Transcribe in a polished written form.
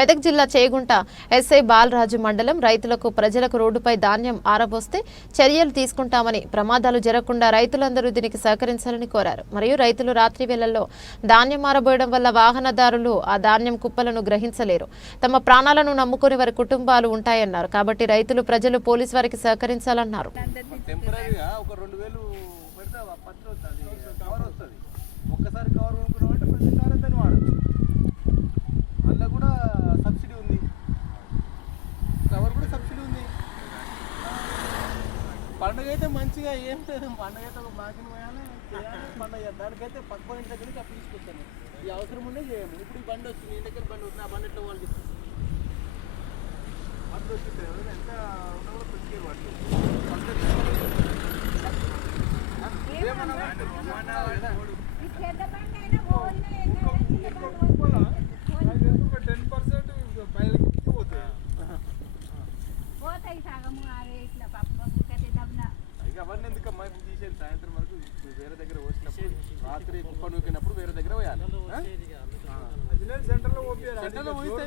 మెదక్ జిల్లా చేగుంట ఎస్ఐ బాలరాజు మండలం రైతులకు ప్రజలకు రోడ్డుపై ధాన్యం ఆరబోస్తే చర్యలు తీసుకుంటామని, ప్రమాదాలు జరగకుండా రైతులందరూ దీనికి సహకరించాలని కోరారు. మరియు రైతులు రాత్రి వేళల్లో ధాన్యం ఆరబోయడం వల్ల వాహనదారులు ఆ ధాన్యం కుప్పలను గ్రహించలేరు. తమ ప్రాణాలను నమ్ముకుని వారి కుటుంబాలు ఉంటాయన్నారు. కాబట్టి రైతులు, ప్రజలు పోలీసు వారికి సహకరించాలన్నారు. ఒక్కసారి కవర్ కొనుక్కున్నామంటే ప్రతిసారి దాన్ని వాడచ్చు. అందులో కూడా సబ్సిడీ ఉంది, కవర్ కూడా సబ్సిడీ ఉంది. పండుగ అయితే మంచిగా ఏం లేదు, పండుగ అయితే ఒక మాకిన పోయాలి పండుగ, దానికైతే పక్క ఇంటి దగ్గర నుంచి అప్పు తీసుకొస్తాను. ఈ అవసరం ఉండే చేయము. ఇప్పుడు ఈ బండి వస్తుంది, ఇంటి దగ్గర బండి వస్తుంది, ఆ బండి ఎట్లా వాళ్ళు తీసుకొస్తుంది. బండి వచ్చింది ఎంత ఉన్నా కూడా ప్రతికే పడుతుంది. అవన్నీ ఎందుకమ్మా ఇప్పుడు తీసేది, సాయంత్రం వరకు వేరే దగ్గర వచ్చినప్పుడు, రాత్రి కుప్ప నూకినప్పుడు వేరే దగ్గర పోయాలి. సెంటర్లో పోతే